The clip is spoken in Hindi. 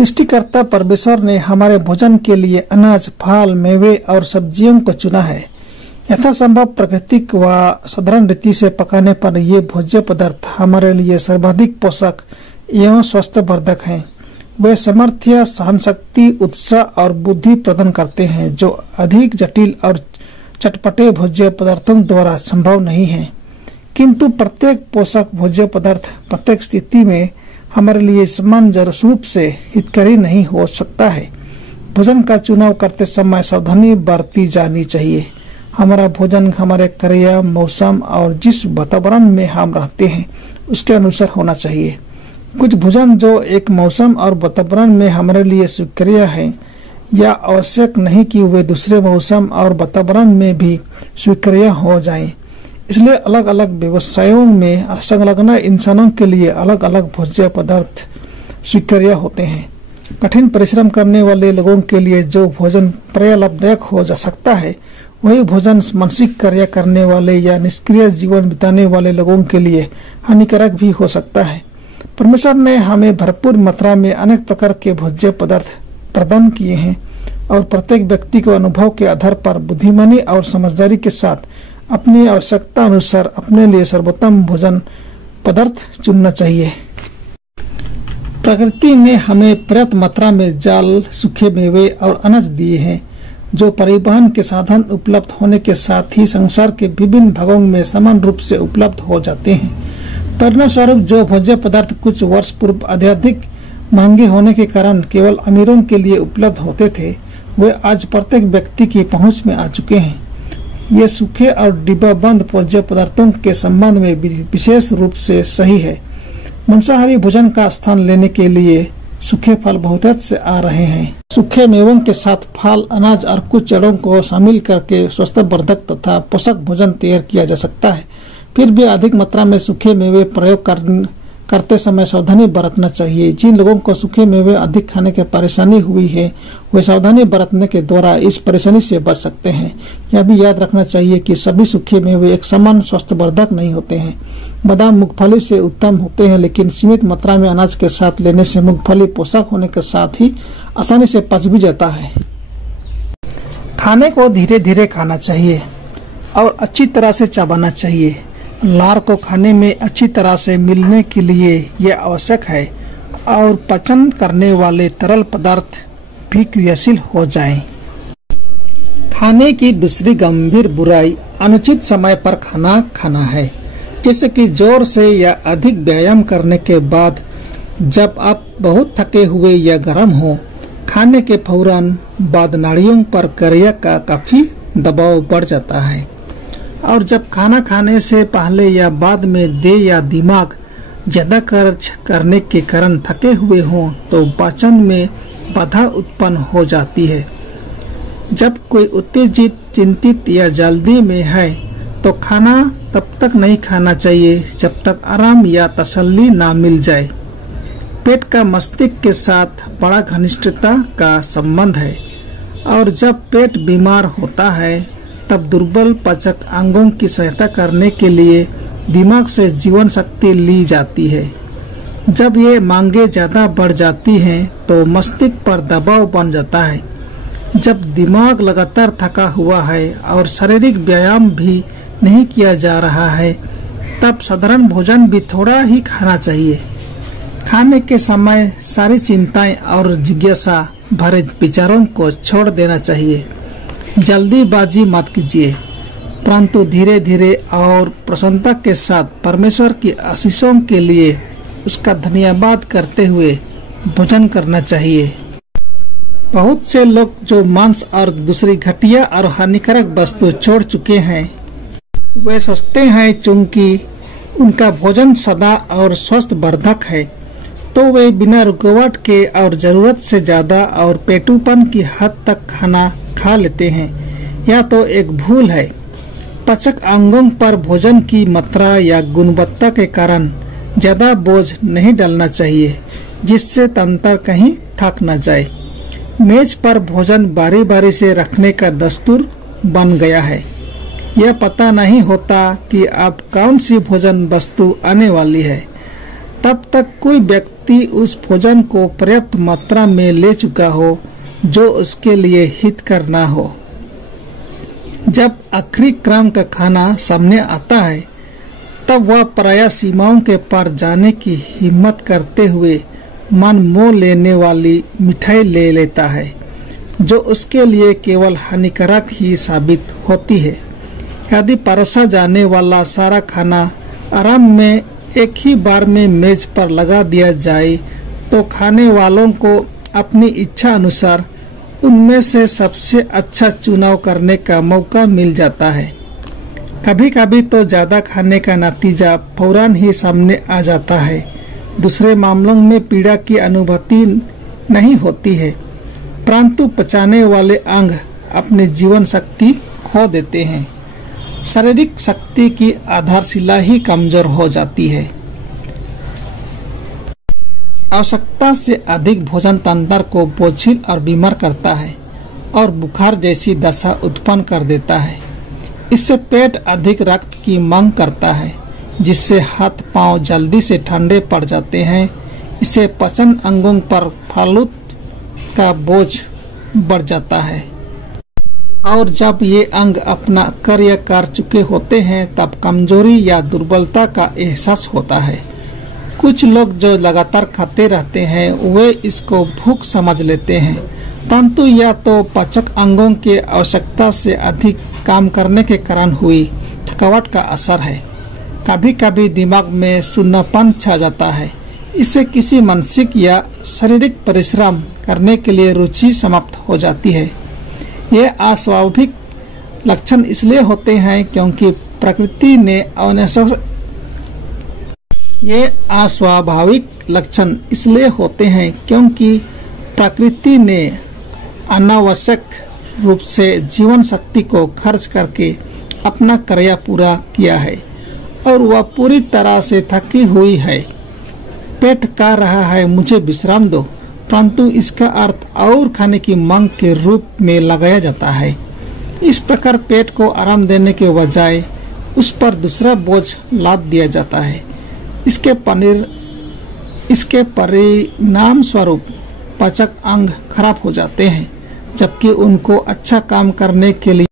सृष्टिकर्ता परमेश्वर ने हमारे भोजन के लिए अनाज, फल, मेवे और सब्जियों को चुना है। यथासंभव प्राकृतिक व साधारण रीति से पकाने पर ये भोज्य पदार्थ हमारे लिए सर्वाधिक पोषक एवं स्वास्थ्यवर्धक हैं। वे सामर्थ्य, सहनशक्ति, उत्साह और बुद्धि प्रदान करते हैं, जो अधिक जटिल और चटपटे भोज्य पदार्थों द्वारा संभव नहीं है। किंतु प्रत्येक पोषक भोज्य पदार्थ प्रत्येक स्थिति में हमारे लिए समान रूप से हितकारी नहीं हो सकता है। भोजन का चुनाव करते समय सावधानी बरती जानी चाहिए। हमारा भोजन हमारे कार्य, मौसम और जिस वातावरण में हम रहते हैं उसके अनुसार होना चाहिए। कुछ भोजन जो एक मौसम और वातावरण में हमारे लिए स्वीकार्य है, या आवश्यक नहीं कि वे दूसरे मौसम और वातावरण में भी स्वीकार्य हो जाएं। इसलिए अलग अलग व्यवसायों में संलग्न इंसानों के लिए अलग अलग भोज्य पदार्थ स्वीकार्य होते हैं। कठिन परिश्रम करने वाले लोगों के लिए जो भोजन प्राय लाभदायक हो जा सकता है, वही भोजन मानसिक कार्य करने वाले या निष्क्रिय जीवन बिताने वाले लोगों के लिए हानिकारक भी हो सकता है। परमेश्वर ने हमें भरपूर मात्रा में अनेक प्रकार के भोज्य पदार्थ प्रदान किए हैं और प्रत्येक व्यक्ति को अनुभव के आधार पर बुद्धिमानी और समझदारी के साथ अपनी आवश्यकता अनुसार अपने लिए सर्वोत्तम भोजन पदार्थ चुनना चाहिए। प्रकृति ने हमें पर्याप्त मात्रा में जल, सूखे मेवे और अनाज दिए हैं, जो परिवहन के साधन उपलब्ध होने के साथ ही संसार के विभिन्न भागों में समान रूप से उपलब्ध हो जाते हैं। परिणामस्वरूप जो भोज्य पदार्थ कुछ वर्ष पूर्व अत्यधिक महंगे होने के कारण केवल अमीरों के लिए उपलब्ध होते थे, वे आज प्रत्येक व्यक्ति की पहुंच में आ चुके हैं। ये सूखे और डिब्बाबंद भोज्य पदार्थों के संबंध में विशेष रूप से सही है। मांसाहारी भोजन का स्थान लेने के लिए सूखे फल बहुतायत से आ रहे हैं। सूखे मेवों के साथ फल, अनाज और कुछ जड़ों को शामिल करके स्वास्थ्यवर्धक तथा पोषक भोजन तैयार किया जा सकता है। फिर भी अधिक मात्रा में सूखे मेवे प्रयोग करते समय सावधानी बरतना चाहिए। जिन लोगों को सूखे मेवे अधिक खाने की परेशानी हुई है, वे सावधानी बरतने के द्वारा इस परेशानी से बच सकते हैं। यह भी याद रखना चाहिए कि सभी सूखे मेवे एक समान स्वास्थ्यवर्धक नहीं होते हैं। बादाम मूंगफली से उत्तम होते हैं, लेकिन सीमित मात्रा में अनाज के साथ लेने से मूंगफली पोषक होने के साथ ही आसानी से पच भी जाता है। खाने को धीरे धीरे खाना चाहिए और अच्छी तरह से चबाना चाहिए। लार को खाने में अच्छी तरह से मिलने के लिए यह आवश्यक है और पचन करने वाले तरल पदार्थ भी क्रियाशील हो जाएं। खाने की दूसरी गंभीर बुराई अनुचित समय पर खाना खाना है, जैसे कि जोर से या अधिक व्यायाम करने के बाद जब आप बहुत थके हुए या गर्म हो। खाने के फौरन बाद नाड़ियों पर क्रिया का काफी दबाव बढ़ जाता है और जब खाना खाने से पहले या बाद में देह या दिमाग ज्यादा खर्च करने के कारण थके हुए हों तो पाचन में बाधा उत्पन्न हो जाती है। जब कोई उत्तेजित, चिंतित या जल्दी में है तो खाना तब तक नहीं खाना चाहिए जब तक आराम या तसल्ली ना मिल जाए। पेट का मस्तिष्क के साथ बड़ा घनिष्ठता का संबंध है और जब पेट बीमार होता है तब दुर्बल पाचक अंगों की सहायता करने के लिए दिमाग से जीवन शक्ति ली जाती है। जब ये मांगे ज्यादा बढ़ जाती हैं तो मस्तिष्क पर दबाव बन जाता है। जब दिमाग लगातार थका हुआ है और शारीरिक व्यायाम भी नहीं किया जा रहा है, तब साधारण भोजन भी थोड़ा ही खाना चाहिए। खाने के समय सारी चिंताएं और जिज्ञासा भरे विचारों को छोड़ देना चाहिए। जल्दीबाजी मत कीजिए, परंतु धीरे धीरे और प्रसन्नता के साथ परमेश्वर की आशीषों के लिए उसका धन्यवाद करते हुए भोजन करना चाहिए। बहुत से लोग जो मांस और दूसरी घटिया और हानिकारक वस्तु छोड़ चुके हैं, वे सोचते हैं चूंकि उनका भोजन सदा और स्वस्थवर्धक है तो वे बिना रुकावट के और जरूरत से ज्यादा और पेटूपन की हद तक खाना खा लेते हैं। यह तो एक भूल है। पाचक अंगों पर भोजन की मात्रा या गुणवत्ता के कारण ज्यादा बोझ नहीं डालना चाहिए, जिससे तंत्र कहीं थक न जाए। मेज पर भोजन बारी बारी से रखने का दस्तूर बन गया है। यह पता नहीं होता कि अब कौन सी भोजन वस्तु आने वाली है। तब तक कोई व्यक्ति उस भोजन को पर्याप्त मात्रा में ले चुका हो जो उसके लिए हितकर ना हो। जब आखिरी क्रम का खाना सामने आता है तब वह पराया सीमाओं के पार जाने की हिम्मत करते हुए मन मोह लेने वाली मिठाई ले लेता है जो उसके लिए केवल हानिकारक ही साबित होती है। यदि परोसा जाने वाला सारा खाना आराम में एक ही बार में मेज पर लगा दिया जाए तो खाने वालों को अपनी इच्छा अनुसार उनमें से सबसे अच्छा चुनाव करने का मौका मिल जाता है। कभी कभी तो ज्यादा खाने का नतीजा फौरन ही सामने आ जाता है। दूसरे मामलों में पीड़ा की अनुभूति नहीं होती है, परंतु पचाने वाले अंग अपनी जीवन शक्ति खो देते हैं। शारीरिक शक्ति की आधारशिला ही कमजोर हो जाती है। आवश्यकता से अधिक भोजन तंत्र को बोझिल और बीमार करता है और बुखार जैसी दशा उत्पन्न कर देता है। इससे पेट अधिक रक्त की मांग करता है जिससे हाथ पांव जल्दी से ठंडे पड़ जाते हैं। इससे पचन अंगों पर फालूत का बोझ बढ़ जाता है और जब ये अंग अपना कार्य कर चुके होते हैं तब कमजोरी या दुर्बलता का एहसास होता है। कुछ लोग जो लगातार खाते रहते हैं वे इसको भूख समझ लेते हैं, परंतु यह तो पाचक अंगों के आवश्यकता से अधिक काम करने के कारण हुई थकावट का असर है। कभी कभी दिमाग में सुन्नापन छा जाता है। इससे किसी मानसिक या शारीरिक परिश्रम करने के लिए रुचि समाप्त हो जाती है। ये अस्वाभाविक लक्षण इसलिए होते हैं क्योंकि प्रकृति ने अनावश्यक रूप से जीवन शक्ति को खर्च करके अपना कार्य पूरा किया है और वह पूरी तरह से थकी हुई है। पेट कह रहा है मुझे विश्राम दो, परंतु इसका अर्थ और खाने की मांग के रूप में लगाया जाता है। इस प्रकार पेट को आराम देने के बजाय उस पर दूसरा बोझ लाद दिया जाता है। इसके परिणाम स्वरूप पाचक अंग खराब हो जाते हैं, जबकि उनको अच्छा काम करने के लिए